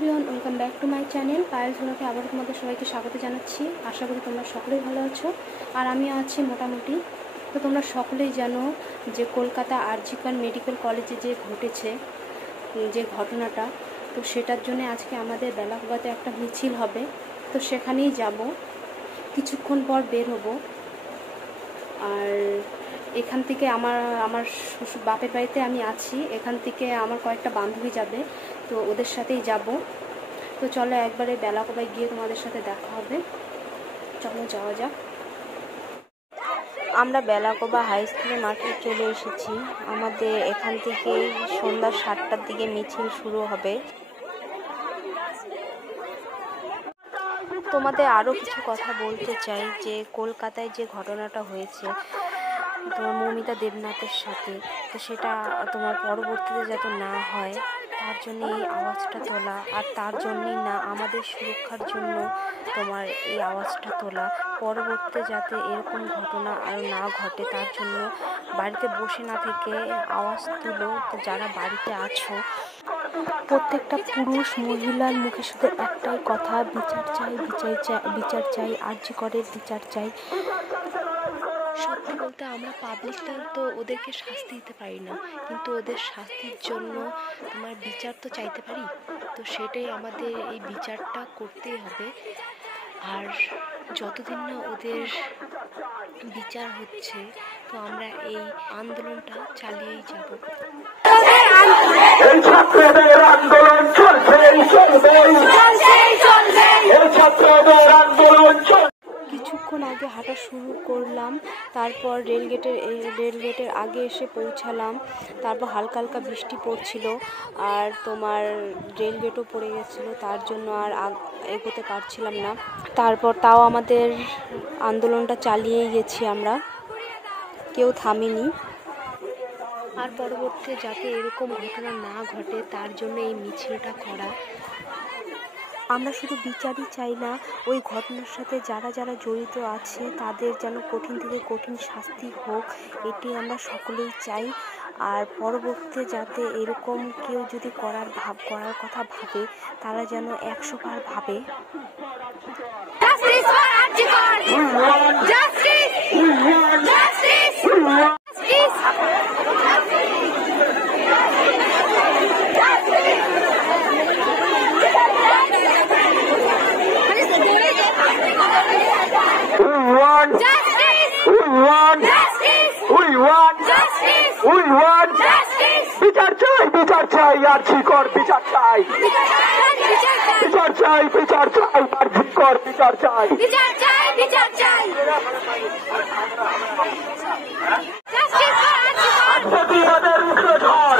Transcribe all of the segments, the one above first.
Everyone, welcome back to my channel Payel ঝোলাকে আবার তোমাদের সবাইকে স্বাগত জানাচ্ছি। আশা করি তোমরা সকলেই ভালো আছো আর আমি আছি মোটামুটি। তো তোমরা সকলেই জানো যে কলকাতা আর.জি. কর মেডিকেল কলেজে যে ঘটেছে যে ঘটনাটা, তো সেটার জন্য আজকে আমাদের বেলাকোবাতে একটা মিছিল হবে। তো সেখানেই যাব, কিছুক্ষণ পর বের হব। আর এখান থেকে আমার বাপের বাড়িতে আমি আছি, এখান থেকে আমার কয়েকটা বান্ধবী যাবে, তো ওদের সাথেই যাব। তো চলো একবারে বেলাকোবায় গিয়ে তোমাদের সাথে দেখা হবে। চলো যাওয়া যাক। আমরা বেলাকোবা হাই স্কুলের মাঠে চলে এসেছি। আমাদের এখান থেকে সন্ধ্যা 7টার দিকে মিছিল শুরু হবে। তোমাদের আরও কিছু কথা বলতে চাই যে কলকাতায় যে ঘটনাটা হয়েছে তোমার মৌমিতা দেবনাথের সাথে, তো সেটা তোমার পরবর্তীতে যাতে না হয় তার জন্য এই আওয়াজটা তোলা, আর তার জন্যই না আমাদের সুরক্ষার জন্য তোমার এই আওয়াজটা তোলা। পরবর্তীতে যাতে এরকম ঘটনা আর না ঘটে তার জন্য বাড়িতে বসে না থেকে আওয়াজ তুলো। তো যারা বাড়িতে আছো প্রত্যেকটা পুরুষ মহিলার মুখে শুধু একটাই কথা, বিচার চাই, বিচার চাই, বিচার চাই, আর.জি. করের বিচার চাই। সত্যি বলতে আমরা পাবলিকটা তো ওদেরকে শাস্তি দিতে পারি না, কিন্তু ওদের শাস্তির জন্য তোমার বিচার তো চাইতে পারি। তো সেটাই আমাদের এই বিচারটা করতেই হবে। আর যতদিন না ওদের বিচার হচ্ছে তো আমরা এই আন্দোলনটা চালিয়েই যাব। কিছুক্ষণ আগে হাঁটা শুরু করলাম, তারপর রেলগেটের আগে এসে পৌঁছালাম। তারপর হালকা হালকা বৃষ্টি পড়ছিল আর তোমার রেলগেটও পড়ে গেছিলো, তার জন্য আর এগোতে পারছিলাম না। তারপর তাও আমাদের আন্দোলনটা চালিয়েই গেছি আমরা, কেউ থামিনি। আর পরবর্তীতে যাতে এরকম ঘটনা না ঘটে তার জন্য এই মিছিলটা করা। আমরা শুধু বিচারই চাই না, ওই ঘটনার সাথে যারা যারা জড়িত আছে তাদের যেন কঠিন থেকে কঠিন শাস্তি হোক, এটি আমরা সকলেই চাই। আর পরবর্তীতে যাতে এরকম কেউ যদি করার কথা ভাবে তারা যেন 100 বার ভাবে। বিচার চাই, বিচার চাই, আর.জি. কর বিচার চাই, বিচার চাই, বিচার চাই, আর.জি. কর বিচার চাই, বিচার চাই, বিচার চাই। প্রতিবাদের উঠে ধর,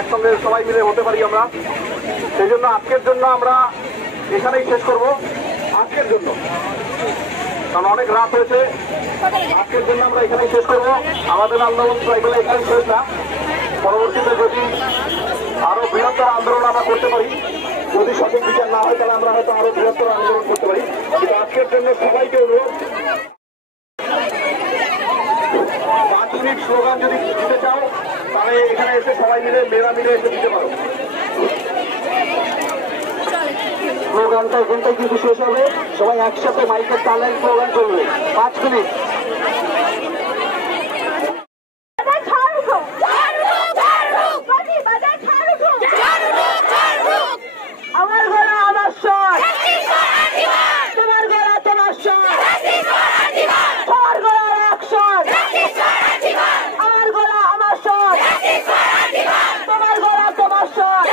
একসঙ্গে সবাই মিলে হতে পারি আমরা, সেই জন্য আজকের জন্য আমরা এখানেই শেষ করব। আজকের জন্য, কারণ অনেক রাত হয়েছে, আজকের জন্য আমরা এখানেই শেষ করবো। আমাদের আন্দোলন এখানে এখানে শেষ না, পরবর্তীতে যদি আরো বৃহত্তর আন্দোলন আমরা করতে পারি, যদি সঠিক বিচার না হয় তাহলে আমরা হয়তো আরো বৃহত্তর আন্দোলন করতে পারি। কিন্তু আজকের জন্য সবাইকে অনুরোধ, 5 মিনিট স্লোগান যদি দিতে চাও তাহলে এখানে এসে সবাই মিলে মেয়েরা মিলে এসে দিতে পারো। স্লোগানটা এখানটাই কিন্তু শেষ হবে, সবাই একসাথে মাইকের তালে স্লোগান করবে। 5 মিনিট। আমার গলা আমার স্বর, তোমার গলা তোমার স্বর, তোমার গলার এক স্বর, আমার গলা আমার স্বর, তোমার গলা তোমার স্বর,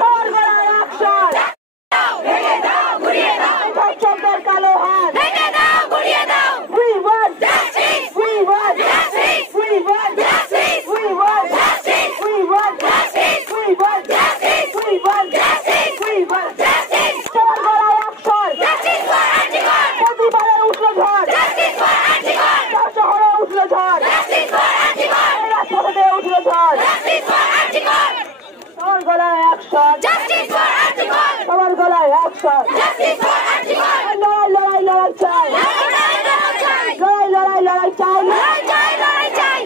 তোমার গলার এক স্বর। চন্দ্রের কালো হাত We want justice. We want justice. We want justice. We want justice. We want justice. We want justice. We want justice. We want justice. তোমার গলায় অক্ষর justice for Antigone. প্রতিবারে উঠলো ঝড় justice for Antigone. তার শহরে উঠলো ঝড় justice for Antigone. রাজপথে উঠলো ঝড় justice for Antigone. তোমার গলায় অক্ষর justice for Antigone. তোমার গলায় অক্ষর justice for Antigone. লড়াই লড়াই লড়াই চাই, লড়াই লড়াই লড়াই চাই, লড়াই চাই লড়াই চাই,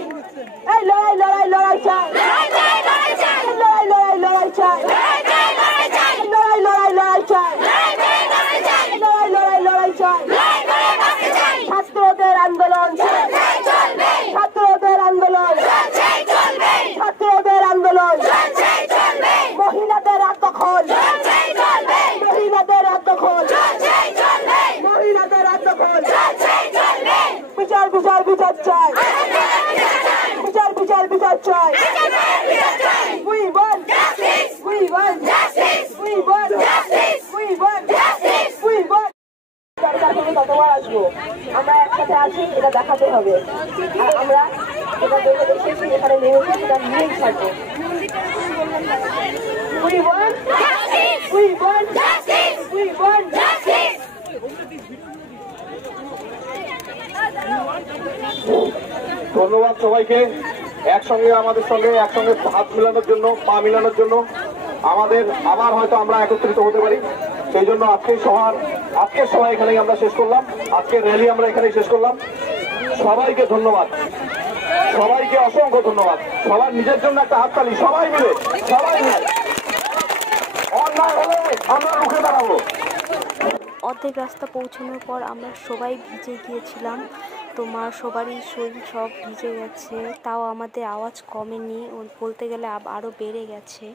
এই লড়াই লড়াই লড়াই চাই, লড়াই চাই লড়াই চাই, লড়াই লড়াই লড়াই চাই, লড়াই চাই লড়াই চাই, লড়াই লড়াই লড়াই চাই, লড়াই চাই লড়াই চাই, লড়াই লড়াই লড়াই চাই, লড়াই করে বাঁচতে চাই। ছাত্রদের আন্দোলন চলবে চলবে, ছাত্রদের আন্দোলন চলবে চলবে, ছাত্রদের আন্দোলন চলবে চলবে, মহিলাদের আত্মখোল চলবে চলবে, মহিলাদের আত্মখোল চলবে চলবে, মহিলাদের আত্মখোল চলবে চলবে। বিচার বিচার বিচার চাই, বিচার বিচার বিচার চাই, We want justice. We want justice. We want justice. We want justice. We want সরকার থেকে কতবার আসবো, আমরা একসাথে আছি এটা দেখাতে হবে। আর আমরা এটা দেখে দেখেছি এখানে নেমেছি, সেটা নিয়েই থাকবো। We want justice. We want justice. We want justice. ধন্যবাদ সবাইকে একসঙ্গে আমাদের সঙ্গে একসঙ্গে হাত মিলানোর জন্য, পা মিলানোর জন্য। আমাদের আবার হয়তো আমরা একত্রিত হতে পারি, সেই জন্য আজকের সভার আজকের সবাই এখানেই আমরা শেষ করলাম, আজকের র্যালি আমরা এখানেই শেষ করলাম। সবাইকে ধন্যবাদ, সবাইকে অসংখ্য ধন্যবাদ। সবার নিজের জন্য একটা হাততালি, সবাই মিলে, সবাই মিলে। অন্যায় হলে আমরা রুখে দাঁড়াবো। অর্ধেক রাস্তা পৌঁছানোর পর আমরা সবাই ভিজে গিয়েছিলাম, তোমার সবারই শরীর সব ভিজে গেছে, তাও আমাদের আওয়াজ কমেনি, বলতে গেলে আরও বেড়ে গেছে।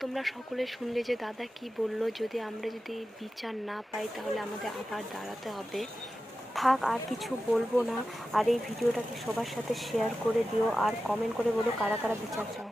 তোমরা সকলে শুনলে যে দাদা কি বললো, আমরা যদি বিচার না পাই তাহলে আমাদের আবার দাঁড়াতে হবে। থাক, আর কিছু বলবো না। আর এই ভিডিওটাকে সবার সাথে শেয়ার করে দিও, আর কমেন্ট করে বলো কারা কারা বিচার চাও।